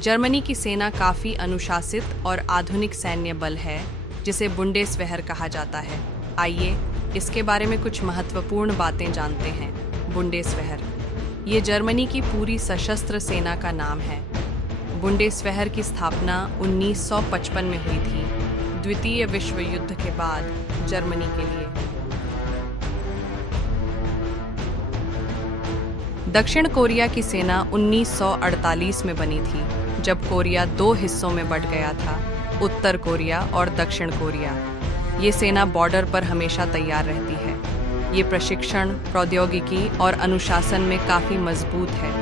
Germany की सेना काफ़ी अनुशासित और आधुनिक सैन्य बल है जिसे बुंडेसवेहर कहा जाता है। आइए इसके बारे में कुछ महत्वपूर्ण बातें जानते हैं। बुंडेसवेहर ये जर्मनी की पूरी सशस्त्र सेना का नाम है। बुंडेसवेहर की स्थापना 1955 में हुई थी, द्वितीय विश्व युद्ध के बाद जर्मनी के लिए। दक्षिण कोरिया की सेना 1948 में बनी थी, जब कोरिया दो हिस्सों में बंट गया था, उत्तर कोरिया और दक्षिण कोरिया। ये सेना बॉर्डर पर हमेशा तैयार रहती है। ये प्रशिक्षण, प्रौद्योगिकी और अनुशासन में काफ़ी मजबूत है।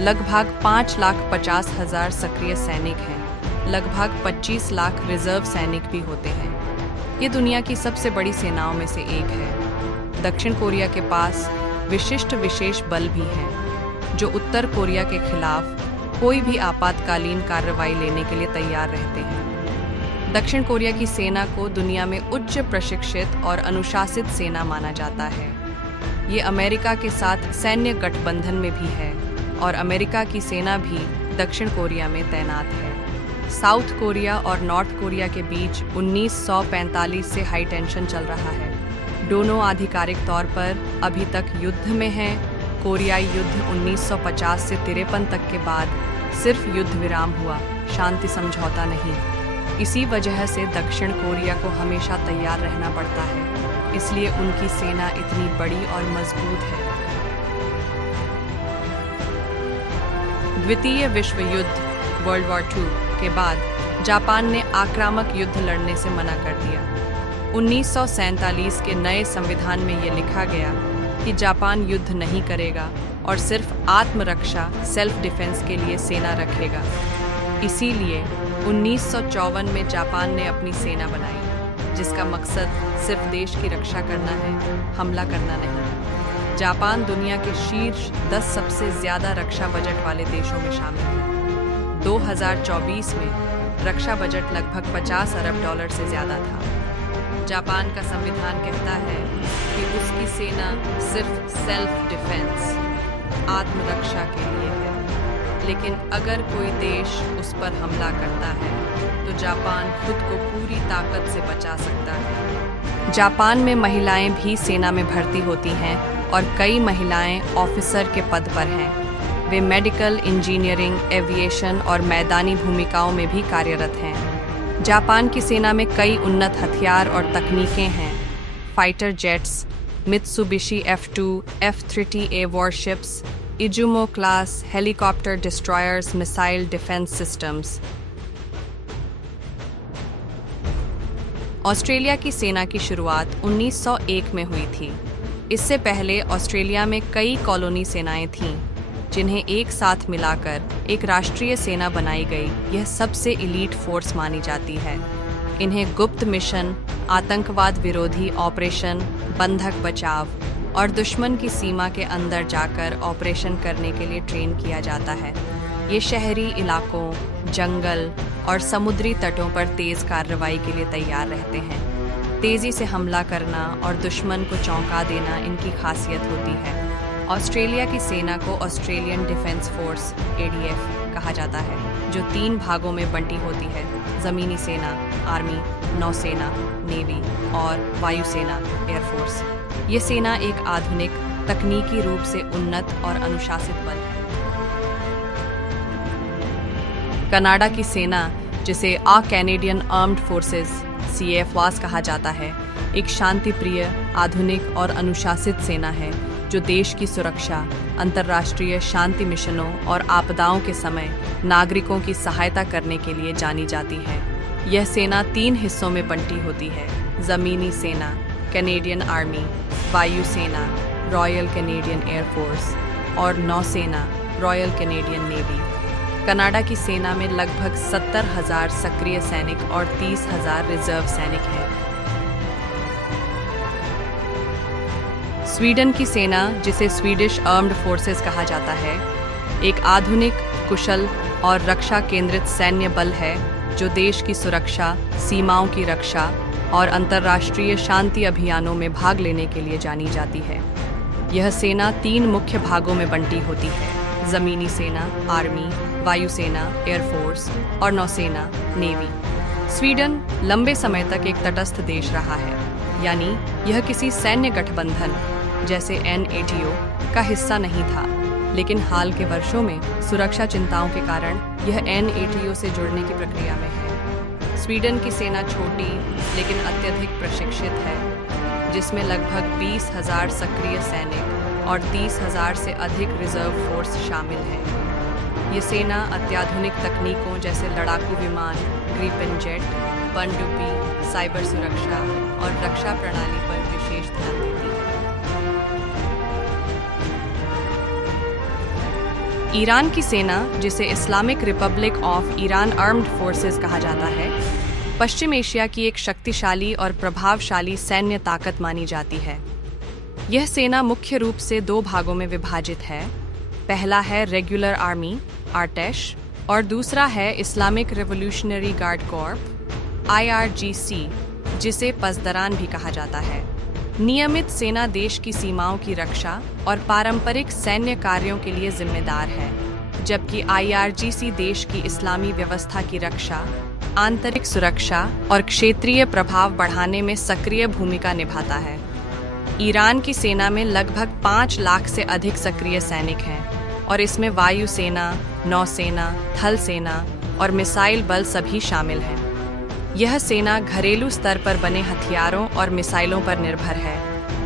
लगभग 5,50,000 सक्रिय सैनिक हैं। लगभग 25 लाख रिजर्व सैनिक भी होते हैं। ये दुनिया की सबसे बड़ी सेनाओं में से एक है। दक्षिण कोरिया के पास विशिष्ट विशेष बल भी हैं, जो उत्तर कोरिया के खिलाफ कोई भी आपातकालीन कार्रवाई लेने के लिए तैयार रहते हैं। दक्षिण कोरिया की सेना को दुनिया में उच्च प्रशिक्षित और अनुशासित सेना माना जाता है। ये अमेरिका के साथ सैन्य गठबंधन में भी है और अमेरिका की सेना भी दक्षिण कोरिया में तैनात है। साउथ कोरिया और नॉर्थ कोरिया के बीच 1945 से हाई टेंशन चल रहा है। दोनों आधिकारिक तौर पर अभी तक युद्ध में हैं। कोरियाई युद्ध 1950 से 53 तक के बाद सिर्फ युद्ध विराम हुआ, शांति समझौता नहीं। इसी वजह से दक्षिण कोरिया को हमेशा तैयार रहना पड़ता है, इसलिए उनकी सेना इतनी बड़ी और मजबूत है। द्वितीय विश्व युद्ध वर्ल्ड वॉर II के बाद जापान ने आक्रामक युद्ध लड़ने से मना कर दिया। 1947 के नए संविधान में ये लिखा गया कि जापान युद्ध नहीं करेगा और सिर्फ आत्मरक्षा सेल्फ डिफेंस के लिए सेना रखेगा। इसीलिए 1954 में जापान ने अपनी सेना बनाई, जिसका मकसद सिर्फ देश की रक्षा करना है, हमला करना नहीं। जापान दुनिया के शीर्ष 10 सबसे ज़्यादा रक्षा बजट वाले देशों में शामिल है। 2024 में रक्षा बजट लगभग $50 अरब से ज़्यादा था। जापान का संविधान कहता है कि उसकी सेना सिर्फ सेल्फ डिफेंस आत्मरक्षा के लिए है, लेकिन अगर कोई देश उस पर हमला करता है तो जापान खुद को पूरी ताकत से बचा सकता है। जापान में महिलाएं भी सेना में भर्ती होती हैं और कई महिलाएं ऑफिसर के पद पर हैं। वे मेडिकल, इंजीनियरिंग, एविएशन और मैदानी भूमिकाओं में भी कार्यरत हैं। जापान की सेना में कई उन्नत हथियार और तकनीकें हैं। Fighter jets, Mitsubishi F2, F-30A warships, Izumo class helicopter destroyers, missile defence systems. Australia की सेना की शुरुआत 1901 में हुई थी। इससे पहले ऑस्ट्रेलिया में कई कॉलोनी सेनाएं थीं, जिन्हें एक साथ मिलाकर एक राष्ट्रीय सेना बनाई गई। यह सबसे इलीट फोर्स मानी जाती है। इन्हें गुप्त मिशन, आतंकवाद विरोधी ऑपरेशन, बंधक बचाव और दुश्मन की सीमा के अंदर जाकर ऑपरेशन करने के लिए ट्रेन किया जाता है। ये शहरी इलाकों, जंगल और समुद्री तटों पर तेज़ कार्रवाई के लिए तैयार रहते हैं। तेज़ी से हमला करना और दुश्मन को चौंका देना इनकी खासियत होती है। ऑस्ट्रेलिया की सेना को ऑस्ट्रेलियन डिफेंस फोर्स ADF कहा जाता है, जो 3 भागों में बंटी होती है: ज़मीनी सेना आर्मी, नौसेना नेवी और वायुसेना एयरफोर्स। ये सेना एक आधुनिक, तकनीकी रूप से उन्नत और अनुशासित बल है। कनाडा की सेना, जिसे कैनेडियन आर्म्ड फोर्सेस CAF कहा जाता है, एक शांतिप्रिय, आधुनिक और अनुशासित सेना है जो देश की सुरक्षा, अंतर्राष्ट्रीय शांति मिशनों और आपदाओं के समय नागरिकों की सहायता करने के लिए जानी जाती है। यह सेना 3 हिस्सों में बंटी होती है: ज़मीनी सेना कैनेडियन आर्मी, वायुसेना रॉयल कैनेडियन एयरफोर्स और नौसेना रॉयल कैनेडियन नेवी। कनाडा की सेना में लगभग 70,000 सक्रिय सैनिक और 30,000 रिजर्व सैनिक हैं। स्वीडन की सेना, जिसे स्वीडिश आर्म्ड फोर्सेस कहा जाता है, एक आधुनिक, कुशल और रक्षा केंद्रित सैन्य बल है जो देश की सुरक्षा, सीमाओं की रक्षा और अंतर्राष्ट्रीय शांति अभियानों में भाग लेने के लिए जानी जाती है। यह सेना 3 मुख्य भागों में बंटी होती है: जमीनी सेना, आर्मी, वायुसेना, एयरफोर्स और नौसेना, नेवी। स्वीडन लंबे समय तक एक तटस्थ देश रहा है, यानी यह किसी सैन्य गठबंधन जैसे NATO का हिस्सा नहीं था। लेकिन हाल के वर्षों में सुरक्षा चिंताओं के कारण यह NATO से जुड़ने की प्रक्रिया में है। स्वीडन की सेना छोटी लेकिन अत्यधिक प्रशिक्षित है, जिसमें लगभग 20,000 सक्रिय सैनिक और 30,000 से अधिक रिजर्व फोर्स शामिल है। ये सेना अत्याधुनिक तकनीकों जैसे लड़ाकू विमान, ग्रिपेन जेट, पनडुब्बी, साइबर सुरक्षा और रक्षा प्रणाली पर विशेष ध्यान देती है। ईरान की सेना, जिसे Islamic Republic of Iran armed forces कहा जाता है, पश्चिम एशिया की एक शक्तिशाली और प्रभावशाली सैन्य ताकत मानी जाती है। यह सेना मुख्य रूप से 2 भागों में विभाजित है। पहला है रेगुलर आर्मी आर्टेश और दूसरा है Islamic revolutionary guard Corp IRGC, जिसे पसदरान भी कहा जाता है। नियमित सेना देश की सीमाओं की रक्षा और पारंपरिक सैन्य कार्यों के लिए जिम्मेदार है, जबकि IRGC देश की इस्लामी व्यवस्था की रक्षा, आंतरिक सुरक्षा और क्षेत्रीय प्रभाव बढ़ाने में सक्रिय भूमिका निभाता है। ईरान की सेना में लगभग 5 लाख से अधिक सक्रिय सैनिक हैं और इसमें वायुसेना, नौसेना, थल सेना और मिसाइल बल सभी शामिल हैं। यह सेना घरेलू स्तर पर बने हथियारों और मिसाइलों पर निर्भर है,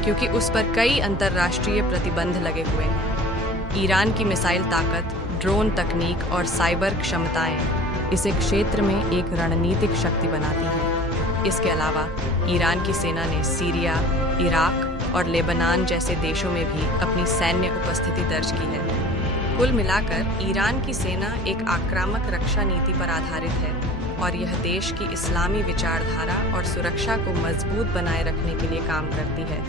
क्योंकि उस पर कई अंतर्राष्ट्रीय प्रतिबंध लगे हुए हैं। ईरान की मिसाइल ताकत, ड्रोन तकनीक और साइबर क्षमताएं इसे क्षेत्र में एक रणनीतिक शक्ति बनाती हैं। इसके अलावा ईरान की सेना ने सीरिया, इराक और लेबनान जैसे देशों में भी अपनी सैन्य उपस्थिति दर्ज की है। कुल मिलाकर ईरान की सेना एक आक्रामक रक्षा नीति पर आधारित है और यह देश की इस्लामी विचारधारा और सुरक्षा को मजबूत बनाए रखने के लिए काम करती है।